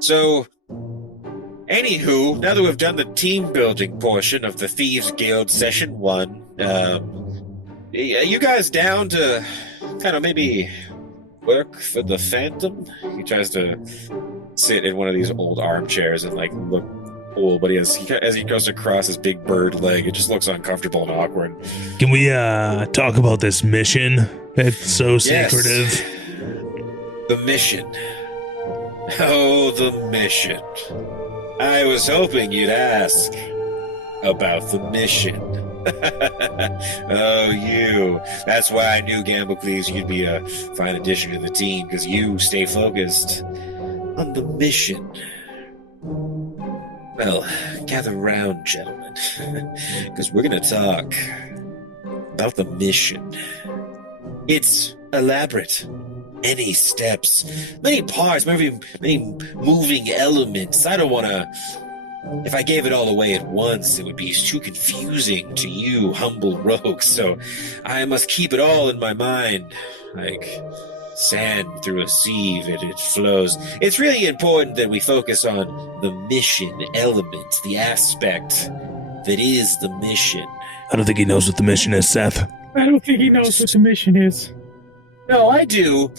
So, anywho, now that we've done the team building portion of the Thieves Guild Session 1, are you guys down to kind of maybe work for the Phantom? He tries to sit in one of these old armchairs and look cool, but as he goes across his big bird leg, it just looks uncomfortable and awkward. Can we talk about this mission that's so secretive? The mission. Oh, the mission. I was hoping you'd ask about the mission. Oh, you. That's why I knew, Gamblecles, you'd be a fine addition to the team, because you stay focused on the mission. Well, gather round, gentlemen, because we're going to talk about the mission. It's elaborate. Many steps, many parts, many moving elements. I don't want to... If I gave it all away at once, it would be too confusing to you, humble rogues, so I must keep it all in my mind, like sand through a sieve, it flows. It's really important that we focus on the mission element, the aspect that is the mission. I don't think he knows what the mission is, Seth. I don't think he knows what the mission is. No, I do.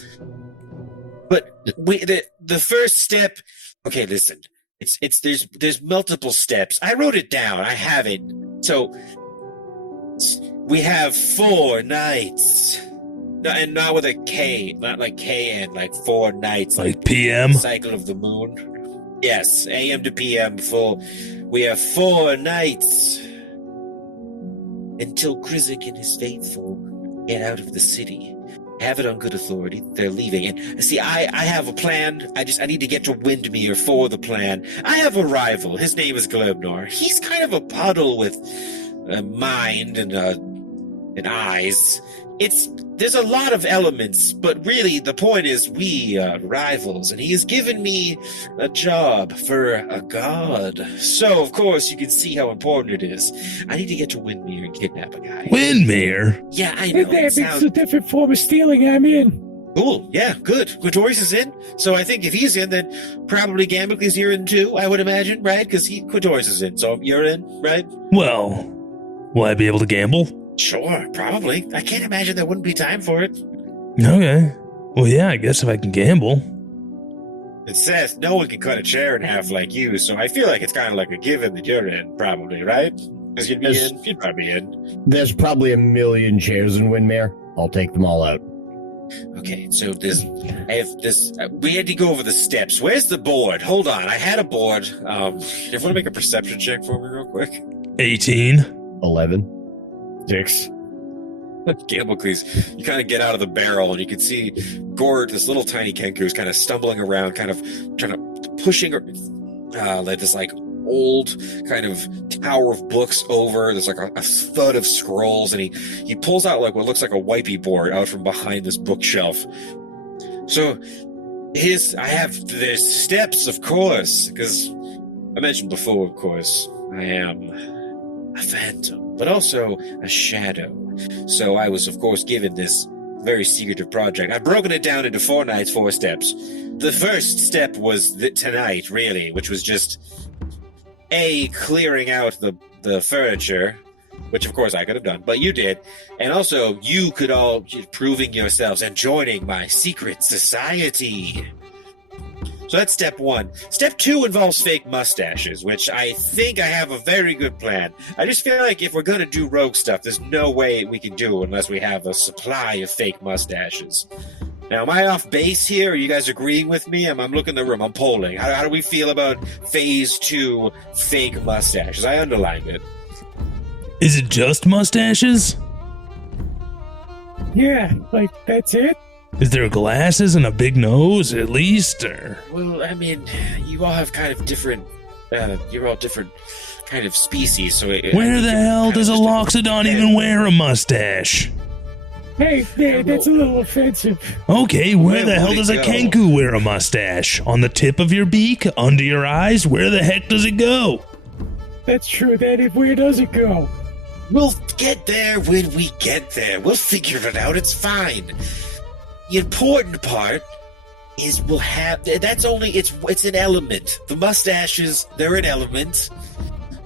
But the first step... Okay, listen. There's multiple steps. I wrote it down. I have it. So we have 4 nights. No, and not with a K, not like KN, like 4 nights. Like PM? Cycle of the moon. Yes, AM to PM full. We have 4 nights until Krizik and his faithful get out of the city. Have it on good authority. They're leaving. And see, I have a plan. I need to get to Windmere for the plan. I have a rival. His name is Glebnor. He's kind of a puddle with a mind and eyes. There's a lot of elements, but really the point is we are rivals, and he has given me a job for a god. So, of course, you can see how important it is. I need to get to Windmere and kidnap a guy. Windmere? Yeah, I know. It's a different form of stealing. I'm in. Cool. Yeah, good. Quintorius is in. So I think if he's in, then probably Gamblecles you're in too, I would imagine, right? Because Quintorius is in, so you're in, right? Well, will I be able to gamble? Sure, probably. I can't imagine there wouldn't be time for it. Okay. Well, yeah, I guess if I can gamble. It says no one can cut a chair in half like you, so I feel like it's kind of like a given that you're in, probably, right? Because you'd be in. You'd probably be in. There's probably 1 million chairs in Windmere. I'll take them all out. Okay, so we had to go over the steps. Where's the board? Hold on, I had a board. You want to make a perception check for me real quick? 18. 11. 6. Gamblecles, you kind of get out of the barrel and you can see Gort, this little tiny Kenku, is kind of stumbling around, kind of trying to pushing like this like old kind of tower of books over. There's like a thud of scrolls, and he pulls out like what looks like a wipey board out from behind this bookshelf. So there's steps, of course, because I mentioned before, of course, I am a phantom, but also a shadow. So I was, of course, given this very secretive project. I've broken it down into 4 nights, 4 steps. The first step was tonight, really, which was just clearing out the furniture, which of course I could have done, but you did. And also, you could all proving yourselves and joining my secret society. So that's step 1. Step 2 involves fake mustaches, which I think I have a very good plan. I just feel like if we're going to do rogue stuff, there's no way we can do it unless we have a supply of fake mustaches. Now, am I off base here? Are you guys agreeing with me? I'm looking in the room. I'm polling. How do we feel about phase 2 fake mustaches? I underlined it. Is it just mustaches? Yeah, like, that's it? Is there glasses and a big nose, at least, or? Well, I mean, you all have kind of different, you're all different kind of species, so... Where the hell does a Loxodon even wear a mustache? Hey, that's a little offensive. Okay, where the hell does a Kenku wear a mustache? On the tip of your beak? Under your eyes? Where the heck does it go? That's true, where does it go? We'll get there when we get there. We'll figure it out, it's fine. The important part is we'll have... That's only... It's an element. The mustaches, they're an element.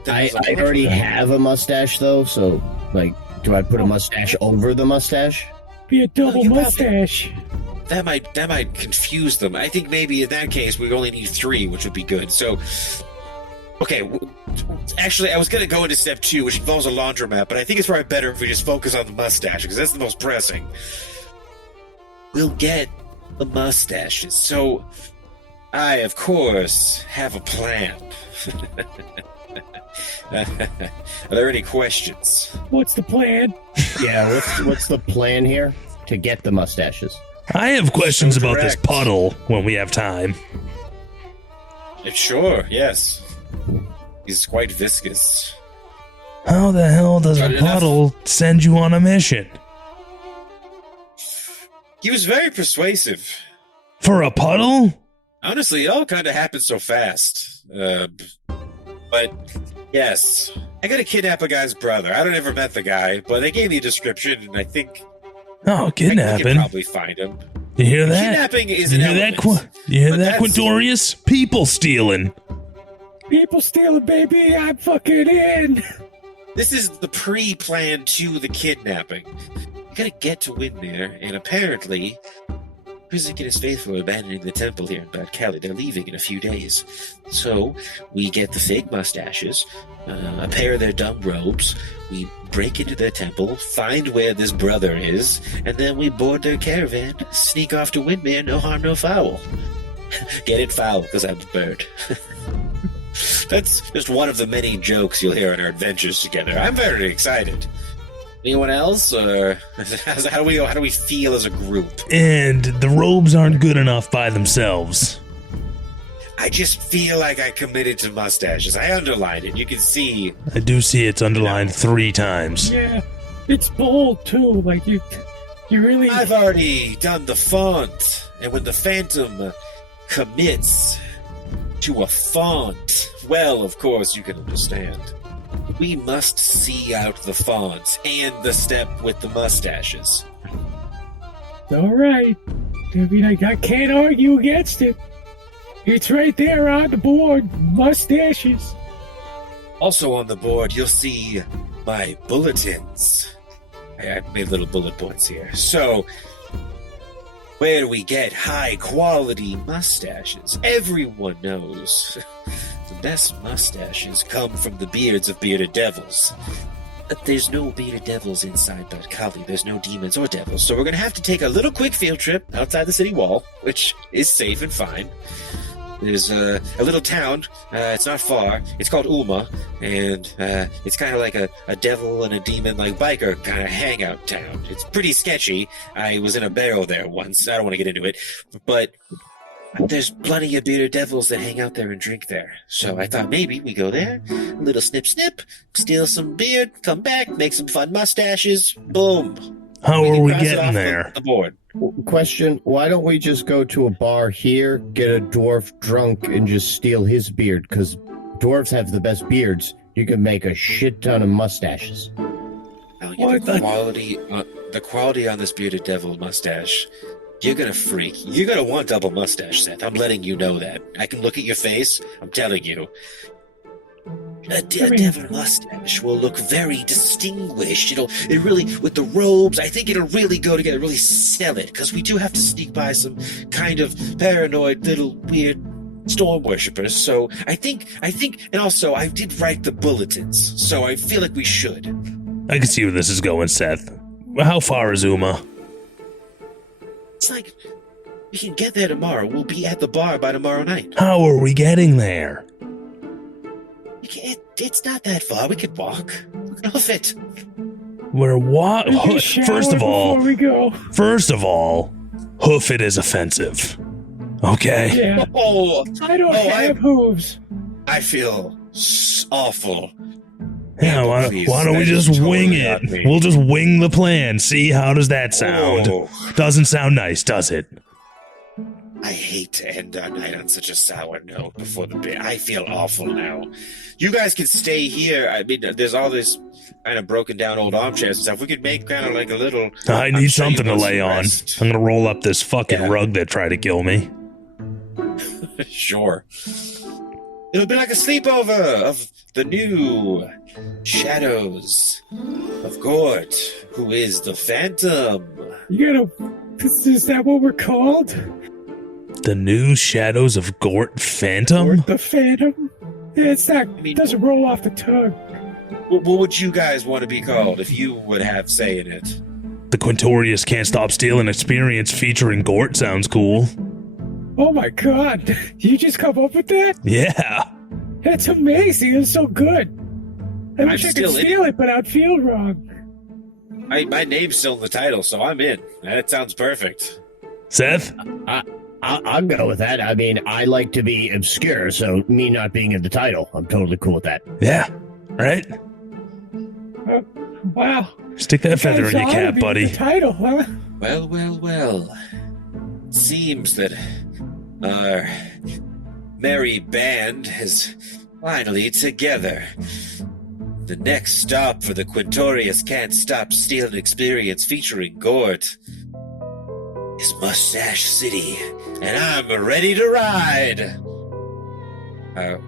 I already have a mustache, though, so, like, do I put a mustache over the mustache? Be a double mustache. That might confuse them. I think maybe in that case we only need 3, which would be good. So Okay, actually, I was going to go into step 2, which involves a laundromat, but I think it's probably better if we just focus on the mustache, because that's the most pressing. We'll get the mustaches. So, I, of course, have a plan. Are there any questions? What's the plan? Yeah, what's the plan here? To get the mustaches. I have questions about this correct. puddle when we have time. Sure, yes. He's quite viscous. How the hell does Got a enough? puddle send you on a mission? He was very persuasive. For a puddle? Honestly, it all kind of happened so fast. But, yes. I gotta kidnap a guy's brother. I don't ever met the guy, but they gave me a description, and I think Oh, we kidnapping. can probably find him. You hear that? Kidnapping is You an hear that? element. You hear But that, that's- Quintorius? People stealing. People stealing, baby. I'm fucking in. This is the pre-plan to the kidnapping. You gotta get to Windmere, and apparently, Rizek and his faithful are abandoning the temple here in Bad Cali. They're leaving in a few days. So, we get the fake mustaches, a pair of their dumb robes, we break into their temple, find where this brother is, and then we board their caravan, sneak off to Windmere, no harm, no foul. Get it foul, because I'm a bird. That's just one of the many jokes you'll hear in our adventures together. I'm very excited. Anyone else, or how do we feel as a group? And the robes aren't good enough by themselves. I just feel like I committed to mustaches. I underlined it. You can see. I do see it's underlined 3 times. Yeah, it's bold too. Like you really. I've already done the font, and when the Phantom commits to a font, well, of course you can understand. We must see out the fonts and the step with the mustaches. All right. I mean, I can't argue against it. It's right there on the board. Mustaches. Also on the board, you'll see my bulletins. I made little bullet points here. So, where do we get high-quality mustaches? Everyone knows the best mustaches come from the beards of bearded devils. But there's no bearded devils inside Bad Cali. There's no demons or devils. So we're going to have to take a little quick field trip outside the city wall, which is safe and fine. There's a little town. It's not far. It's called Ulma, and it's kind of like a devil and a demon like biker kind of hangout town. It's pretty sketchy. I was in a barrel there once. I don't want to get into it, but there's plenty of bearded devils that hang out there and drink there. So I thought maybe we go there, a little snip snip, steal some beard, come back, make some fun mustaches. Boom. How are we cross it getting off there? The board. Question, why don't we just go to a bar here, get a dwarf drunk, and just steal his beard? Because dwarves have the best beards. You can make a shit ton of mustaches. I'll give you the quality on this bearded devil mustache. You're gonna freak. You're gonna want double mustache, Seth. I'm letting you know that. I can look at your face. I'm telling you. A devil mustache will look very distinguished. It really, with the robes, I think it'll really go together, really sell it, because we do have to sneak by some kind of paranoid little weird storm worshippers. So I think, and also I did write the bulletins, so I feel like we should. I can see where this is going, Seth. How far is Uma? It's like, we can get there tomorrow. We'll be at the bar by tomorrow night. How are we getting there? It's not that far. We could walk. We can hoof it. We're what? We can shower First of all, before we go. hoof it is offensive. Okay? Yeah. Oh, I don't have hooves. I feel awful. Yeah, why don't we That just is wing totally it? not me. We'll just wing the plan. See, how does that sound? Oh. Doesn't sound nice, does it? I hate to end our night on such a sour note before the bit. I feel awful now. You guys can stay here. I mean, there's all this kind of broken down old armchairs and stuff. We could make kind of like a little... I I'm need sure you something to want lay some on. rest. I'm gonna roll up this fucking Yeah. rug that tried to kill me. Sure. It'll be like a sleepover of the new shadows of Gort, who is the Phantom. You gotta. Is that what we're called? The new Shadows of Gort Phantom? Or the Phantom? It's not, doesn't roll off the tongue. What would you guys want to be called if you would have say in it? The Quintorius Can't Stop Stealing experience featuring Gort sounds cool. Oh my god, you just come up with that? Yeah. That's amazing, it's so good. I wish I could still in steal it, but I'd feel wrong. My name's still in the title, so I'm in. That sounds perfect. Seth? I'll go with that. I mean, I like to be obscure, so me not being in the title, I'm totally cool with that. Yeah. Right? Wow. Stick that feather in your cap, buddy. The title, huh? Well. It seems that our merry band is finally together. The next stop for the Quintorius Can't Stop Stealing experience featuring Gort is Mustache City, and I'm ready to ride.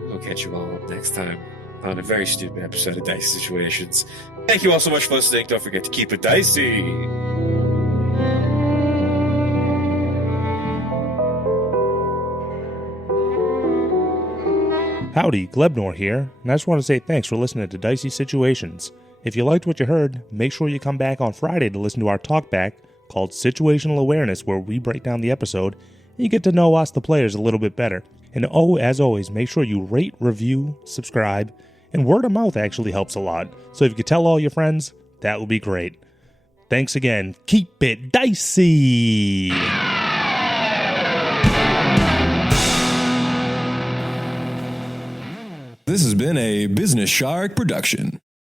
We'll catch you all up next time on a very stupid episode of Dicey Situations. Thank you all so much for listening. Don't forget to keep it dicey. Howdy, Glebnor here, and I just want to say thanks for listening to Dicey Situations. If you liked what you heard, make sure you come back on Friday to listen to our talkback called Situational Awareness, where we break down the episode and you get to know us, the players, a little bit better. And as always, make sure you rate, review, subscribe, and word of mouth actually helps a lot. So if you could tell all your friends, that would be great. Thanks again. Keep it dicey! This has been a Business Shark production.